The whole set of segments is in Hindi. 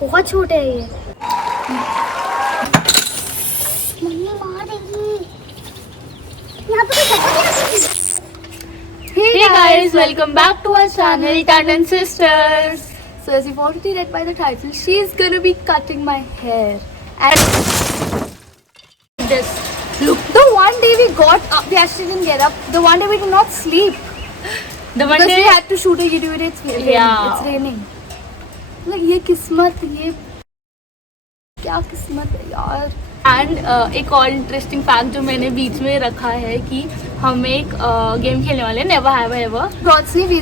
बहुत छोटे है ये, मम्मी मार देगी। यहाँ पे कोई Hey guys, welcome back to our channel Tandem Sisters. So as you've already read by the title, she's gonna be cutting my hair. And this look, the one day we got up, we actually didn't get up. The one day we did not sleep. The one day we had to shoot a video. It's raining. Yeah. It's raining. Like ये किस्मत, ये क्या किस्मत है यार. एंड एक और इंटरेस्टिंग फैक्ट जो मैंने बीच में रखा है कि हम एक गेम खेलने वाले हैं, never have ever. Broadly we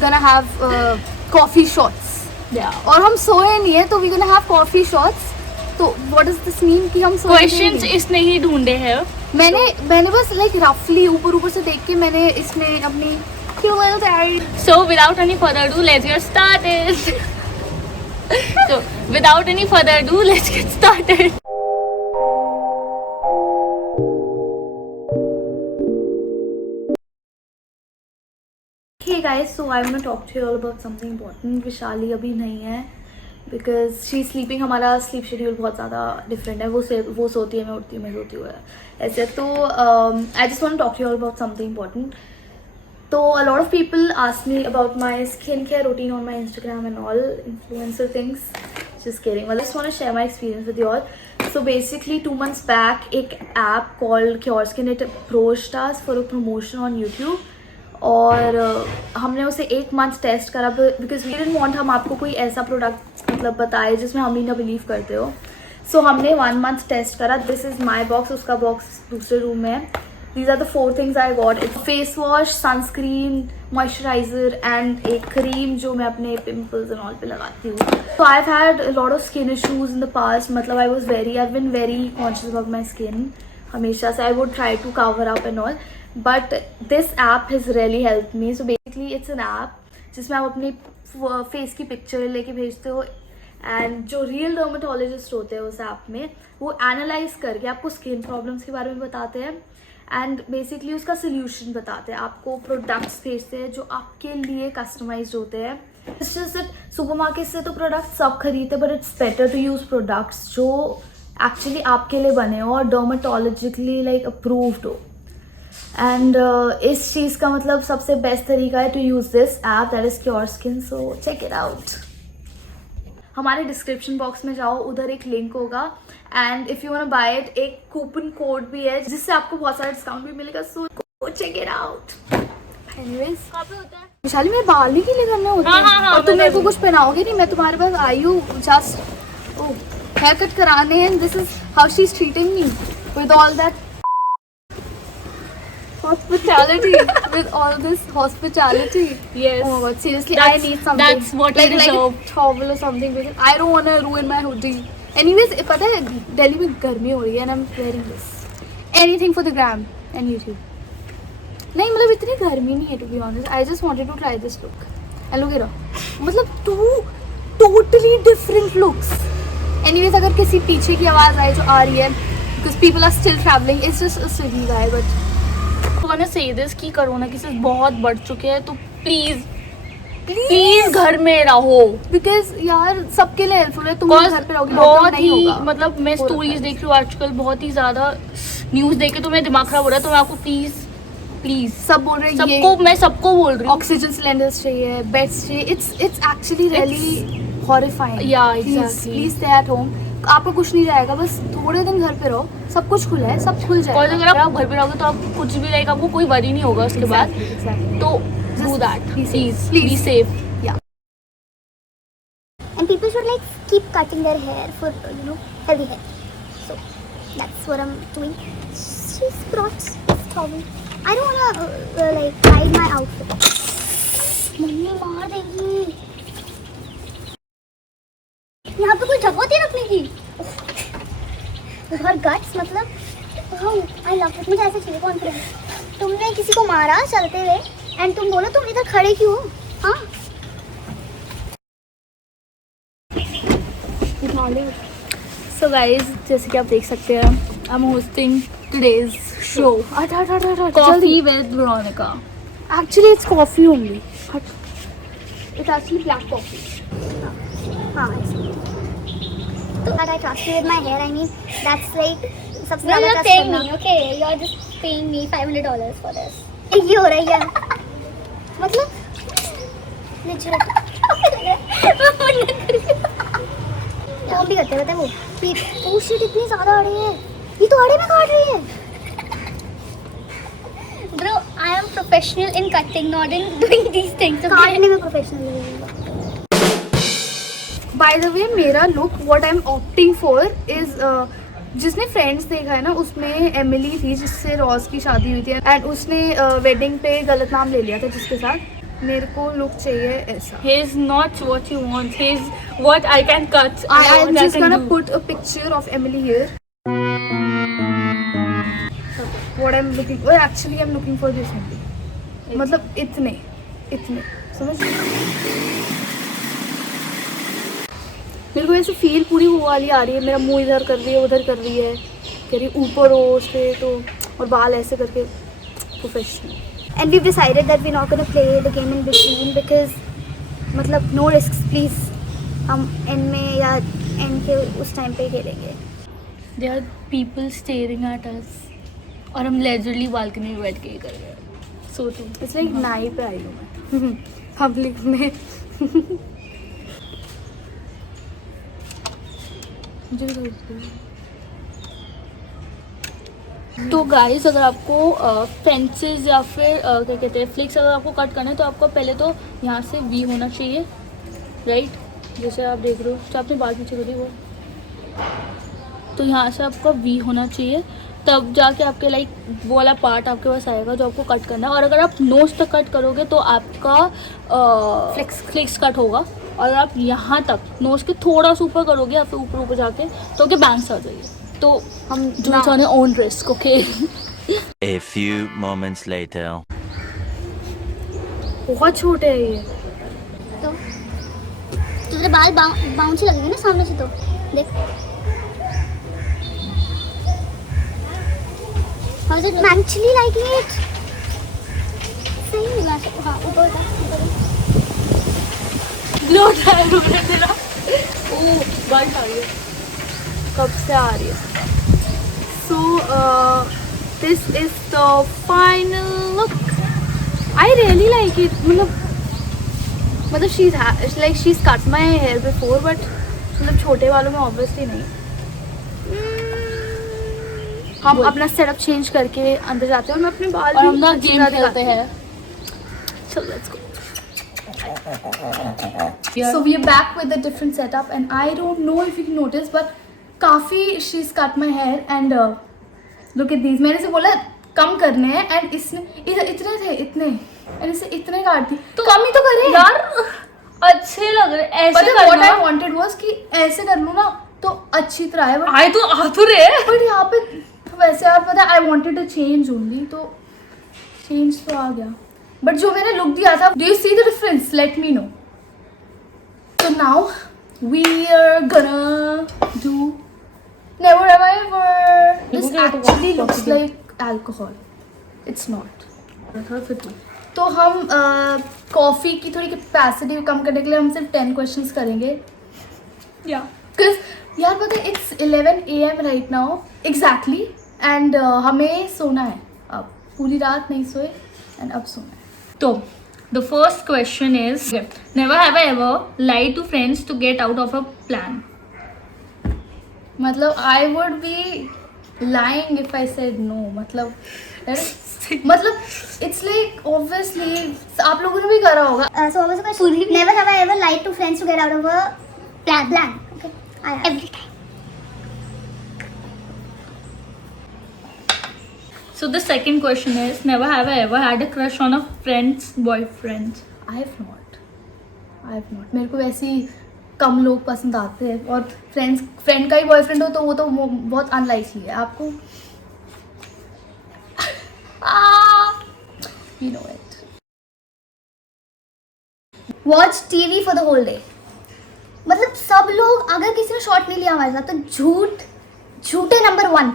gonna have coffee shots और हम सोए नहीं है तो we gonna have coffee shots. तो व्हाट डज दिस मीन कि हम सोए क्वेश्चंस इसने ही ढूंढे हैं. मैंने बस लाइक रफली ऊपर से देख के मैंने इसमें अपनी So without any further ado, let's get started. So without any further ado, let's get started. Hey guys, so I'm gonna talk to you all about something important. Vishali अभी नहीं है because she's sleeping. हमारा sleep schedule बहुत ज़्यादा different है. वो सोती है, मैं उठती हूँ, मैं सोती हूँ ऐसे. तो I just want to talk to you all about something important. So a lot of people ask me about my skincare routine on my Instagram and all influencer things. Just kidding. Well, I just want to share my experience with you all. So basically 2 months back, एक app called Cure Skin it approached us for a promotion on YouTube. और हमने उसे 8 months टेस्ट करा because we didn't want हम आपको कोई ऐसा प्रोडक्ट मतलब बताए जिसमें हम ही ना बिलीव करते हो. So हमने 1 month टेस्ट करा. This is my box, उसका बॉक्स दूसरे रूम में है. These are the 4 things I got. It's face wash, sunscreen, moisturizer and एक cream जो मैं अपने pimples and all पे लगाती हूँ. So I've had a lot of skin issues in the past. मतलब I've been very conscious about my skin हमेशा से. I would try to cover up and all. But this app has really helped me. So basically it's an app जिसमें आप अपनी face की picture लेके भेजते हो and जो real dermatologist होते हैं उस app में वो analyze करके आपको skin problems के बारे में बताते हैं एंड बेसिकली उसका सोल्यूशन बताते हैं. आपको प्रोडक्ट्स भेजते हैं जो आपके लिए कस्टमाइज्ड होते हैं. इट्स जस्ट दैट सुपरमार्केट से तो प्रोडक्ट्स सब खरीदते but it's better to use products जो एक्चुअली आपके लिए बने हो और डर्माटोलॉजिकली लाइक अप्रूव्ड हो. एंड इस चीज़ का मतलब सबसे बेस्ट तरीका है to use this app that is Cure Skin. So check it out. हमारे डिस्क्रिप्शन बॉक्स में जाओ, उधर एक लिंक होगा and if you want to buy it एक कूपन कोड भी है जिससे आपको बहुत सारा डिस्काउंट भी मिलेगा. सो go check it out. Anyways कहाँ पे होता है विशाली? मेरे बाल भी के लिए करने होते हैं. हाँ, और तुम मेरे को कुछ पहनाओगे नहीं. मैं तुम्हारे पास आई हूँ जस्ट हेयर कट कराने and this is how she is treating me with all that hospitality. With all this hospitality. Yes. Oh my god, seriously, I need something. That's what like, I deserve. Like a towel or something because I don't want to ruin my hoodie. Anyways, पता है दिल्ली में गर्मी हो रही है and I'm wearing this. Anything for the gram and YouTube. नहीं मतलब इतनी गर्मी नहीं है to be honest. I just wanted to try this look. And look at it. मतलब two totally different looks. Anyways, अगर किसी पीछे की आवाज़ आए जो आ रही है because people are still traveling. It's just a silly guy but मैंने से दिस कि कोरोना केसेस बहुत बढ़ चुके हैं तो प्लीज घर में रहो बिकॉज यार सबके लिए हेल्पफुल है. तुम घर पे रहोगे बहुत ही मतलब मैं स्टोरीज देख रही हूँ आजकल बहुत ही ज्यादा न्यूज देख के तो मेरा दिमाग खराब हो रहा है. तो मैं आपको प्लीज सब बोल रहे हैं सबको बोल रही हूँ ऑक्सीजन सिलेंडर्स चाहिए, बेड्स चाहिए. It's actually really horrifying. Yeah exactly. Please stay at home. आपको कुछ नहीं जाएगा, बस थोड़े दिन घर पे रहो, सब कुछ खुला है, सब खुल जाएगा. और अगर आप घर पे रहोगे तो आप कुछ भी लाइक आपको कोई वरी नहीं होगा उसके बाद. तो do that please be safe. या and people should like keep cutting their hair for healthy hair. So that's what I'm doing. She's brought this towel. I don't wanna like hide my outfit. Mummy मार देगी. यहाँ पे कोई जगह होती है रखने की. और गट्स मतलब आई लव इट. मुझे ऐसे चाहिए कॉन्फिडेंस. तुमने किसी को मारा चलते हुए एंड तुम बोलो तुम इधर खड़े क्यों हो? हाँ सो गाइज जैसे कि आप देख सकते हैं I am hosting today's show coffee with Veronica. Actually, it's coffee only. It's actually black coffee. हाँ ऐसे. But I trust you with my hair. I mean, that's like सबसे No, ज़्यादा you're trust paying करना. me, okay? You're just paying me $500 for this. ये हो रहा है मतलब नेचुरल कौन भी करते रहते हैं वो कि ओ शिट इतनी ज़्यादा अड़ी है, ये तो अड़ी में काट रही है. Bro, I am professional in cutting, not in doing these things, okay? काटने में प्रोफेशनल है. By the way, मेरा look what I'm opting for is जिसने फ्रेंड्स देखा है ना उसमें एमिली थी जिससे रॉस की शादी हुई थी एंड उसने वेडिंग पे गलत नाम ले लिया था जिसके साथ. मेरे को लुक चाहिए ऐसा. He's not what you want. He's what I can cut. I'm what just I can gonna do. put a picture of Emily here. What I'm looking for, actually I'm looking for this only. मतलब इतने समझ. मेरे को ऐसे फील पूरी वो वाली आ रही है. मेरा मुंह इधर कर रही है उधर कर रही है, कह रही ऊपर हो स्ट्रेट हो और बाल ऐसे करके professional. And we've decided that we're not going to play the game in between because मतलब no risks please. हम एंड में या एंड के उस टाइम पे खेलेंगे. There are people staring at us. और हम लेजरली बालकनी में बैठ के ये कर रहे हैं. So too. इट्स लाइक नाई पे आई हूँ मैं पब्लिक में. मुझे भी तो गाइस अगर आपको फेंसेस या फिर क्या कहते हैं फ्लिक्स अगर आपको कट करना है तो आपको पहले तो यहाँ से वी होना चाहिए, राइट? जैसे आप देख रहे हो तो आपने बाल पीछे करी वो, तो यहाँ से आपका वी होना चाहिए तब जाके आपके लाइक वो वाला पार्ट आपके पास आएगा जो आपको कट करना है. और अगर आप नोज तक कट करोगे तो आपका फ्लिक्स कट होगा. और आप यहाँ तक नोज के थोड़ा सा ऊपर करोगे या फिर ऊपर जाके तो आपके बैंग्स आ जाएंगे. तो हम do it on your own risk, okay? A few moments later. बहुत छोटे हैं ये. तो तेरे बाल बाउंसी लगेंगे ना सामने से तो देख. How's it? I'm actually liking it. सही लगा. हाँ ऊपर जा. Blow dry हो गया तेरा. ओह बाल आ गया. कब से आ रही है. So this is the final look. I really like it. मतलब she is cut my hair before but मतलब छोटे वालों में ऑब्वियसली नहीं. हम अपना सेटअप चेंज करके अंदर जाते हैं और मैं अपने बाल और हम ना अच्छी गेम तरह खेलते दिखाती हूँ. हैं. चलो let's go. So we are back with a different setup and I don't know if you can notice but काफ़ी she's cut my hair and look at these. मैंने इसे बोला कम करने हैं and इसने इतने थे इतने and इसे इतने काट दी तो कम ही तो करे यार अच्छे लग रहे ऐसे पता करना. what I wanted was कि ऐसे कर लूँ ना तो अच्छी तरह है but आए तो आ तो रहे. यहाँ पे वैसे यार पता I wanted to change only तो change तो आ गया but जो मैंने look दिया था do you see the difference? Let me know. So now we are gonna do never have I ever. This actually looks like alcohol. It's not. तो हम कॉफ़ी की थोड़ी कैपेसिटी कम करने के लिए हम सिर्फ 10 क्वेश्चंस करेंगे. या Because यार पता है it's 11 AM right now exactly and हमें सोना है अब. पूरी रात नहीं सोए and अब सोना है. तो the first question is never have I ever lied to friends to get out of a plan. मतलब I would be lying if I said no. मतलब it's like obviously आप लोगों ने भी करा होगा. So what was the question? Never have I ever lied to friends to get out of a plan. Okay. I have. Every time. So the second question is never have I ever had a crush on a friend's boyfriend. I have not. मेरे को वैसे ही कम लोग पसंद आते हैं और फ्रेंड का ही बॉयफ्रेंड हो तो वो तो बहुत अनलाइकली है. आपको you know it. Watch TV for the whole day. मतलब सब लोग अगर किसी ने शॉट नहीं लिया हमारे साथ तो झूठे नंबर 1.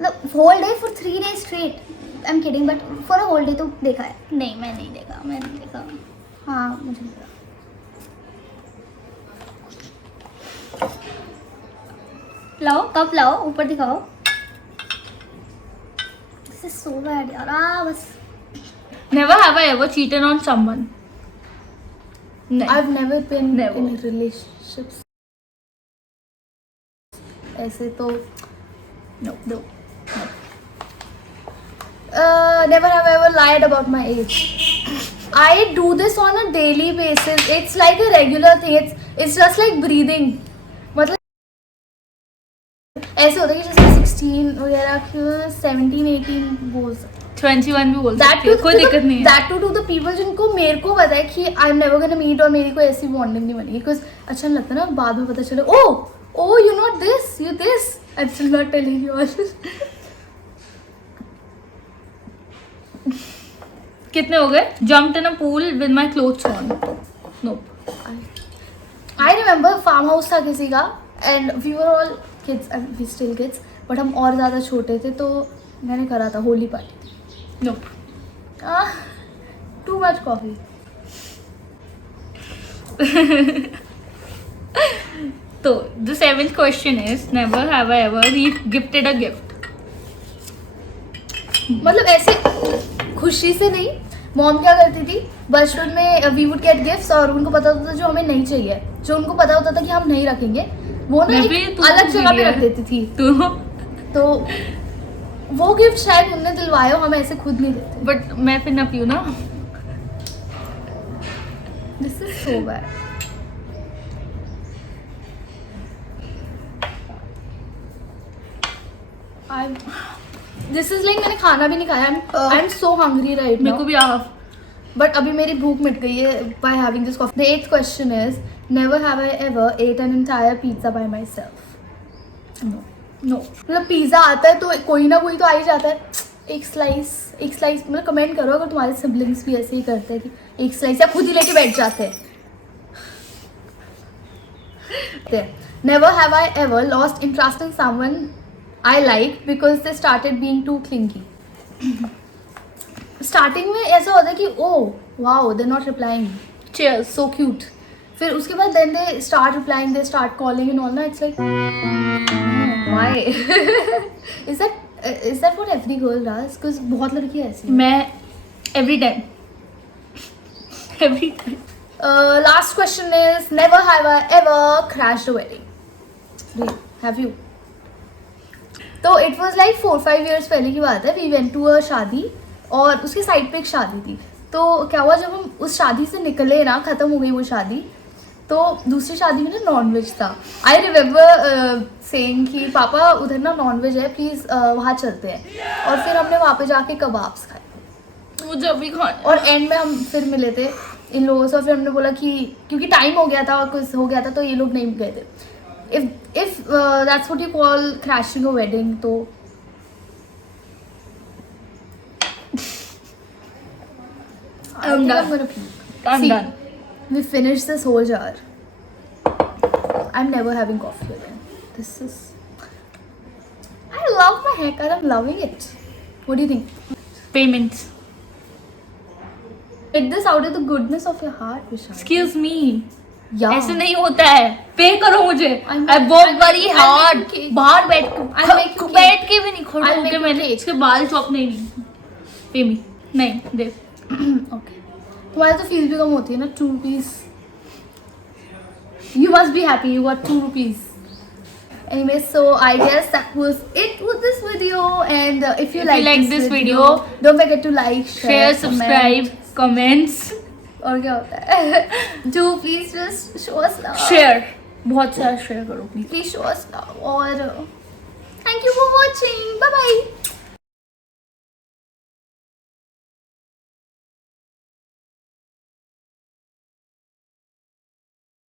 मतलब whole day for 3 days straight. I am kidding but for a whole day तो देखा है. नहीं मैं नहीं देखा. हाँ मुझे लगा. लाओ कप लाओ ऊपर दिखाओ. दिस इज सो बैड यार. बस. Never have I ever cheated on someone. नहीं. I've never been Never. in relationships. ऐसे तो No. never have I ever lied about my age. I do this on a daily basis. It's like a regular thing. It's just like breathing. मतलब ऐसे होता है कि जैसे 16 वगैरह 17 18 बोल सकते. 21 भी बोल That सकती है, too कोई to the- दिक्कत नहीं है. That too to the people जिनको मेरे को पता है कि I am never gonna meet और मेरी कोई ऐसी बॉन्डिंग नहीं बनेगी. बिकॉज अच्छा नहीं लगता ना बाद में पता चले oh you not this you this. I am still not telling you all. कितने हो गए? Jumped in a pool with my clothes on. Nope. I remember farm house था किसी का and we were all kids and we still kids but हम और ज़्यादा छोटे थे तो मैंने करा था Holi party. Nope. Too much coffee. तो the 7th question is never have I ever gifted a gift. मतलब ऐसे खुशी से नहीं. मॉम क्या करती थी बचपन में वी वुड गेट गिफ्ट्स और उनको पता होता था जो हमें नहीं चाहिए, जो उनको पता होता था कि हम नहीं रखेंगे वो ना मैं एक भी तो अलग जगह पे दिया रख देती थी. तो तो वो गिफ्ट शायद उनने दिलवाए हो, हम ऐसे खुद नहीं देते. बट मैं फिर ना पीऊँ ना. This is so bad. This is like मैंने खाना भी नहीं खाया. I am so hungry right मेरे नाउ. को भी आप. बट अभी मेरी भूख मिट गई है by having this coffee. The 8th question is never have I ever ate an entire pizza by myself. No मतलब पिज्जा आता है तो कोई ना कोई तो आ ही जाता है. एक स्लाइस मतलब कमेंट करो अगर तुम्हारे सिबलिंग्स भी ऐसे ही करते हैं कि एक स्लाइस या खुद ही लेके बैठ जाते हैं. Never have I ever lost interest in someone I like because they started being too clingy. Starting में ऐसा होता है कि oh wow they not replying Cheers. So cute. फिर उसके बाद then they start replying they start calling and all ना. It's like why. Is that what every girl does? Because बहुत लड़की ऐसी हैं. मैं every time. Last question is never have I ever crashed a wedding. Have you? तो इट वाज लाइक 4-5 years पहले की बात है. वी वेंट टू अ शादी और उसके साइड पे एक शादी थी. तो क्या हुआ जब हम उस शादी से निकले ना, ख़त्म हो गई वो शादी, तो दूसरी शादी में ना नॉनवेज था. आई रिमेंबर सेइंग कि पापा उधर ना नॉनवेज है प्लीज़ वहाँ चलते हैं. और फिर हमने वहाँ पे जाके कबाब्स खाए मुझे अभी खाना. और एंड में हम फिर मिले थे इन लोगों से. और फिर हमने बोला कि क्योंकि टाइम हो गया था और कुछ हो गया था तो ये लोग नहीं गए थे. If that's what you call crashing a wedding. तो I'm done. I'm done. We finished this whole jar. I'm never having coffee again. This is. I love my haircut. I'm loving it. What do you think? Payments. Did this out of the goodness of your heart, Vishal. Excuse me. Yeah. ऐसे नहीं होता है. पे करो मुझे. I'll I make- work I'll very make- I'll make hard. you cake. बाहर बैठ I'll make you बैठ cake. के भी नहीं खड़े I'll make होके you मैंने cake. इसके बाल चॉप नहीं. पे मी नहीं दे. Okay. तुम्हारे तो फीस भी कम होती है ना. 2 rupees. You must be happy. You got 2 rupees. Anyway, so I guess that was it with this video. And if you like this video, don't forget to like, Share, subscribe, comments, और क्या होता है? Do please just show us love. share. बहुत सारा share करो please. Please show us love. और thank you for watching. Bye bye.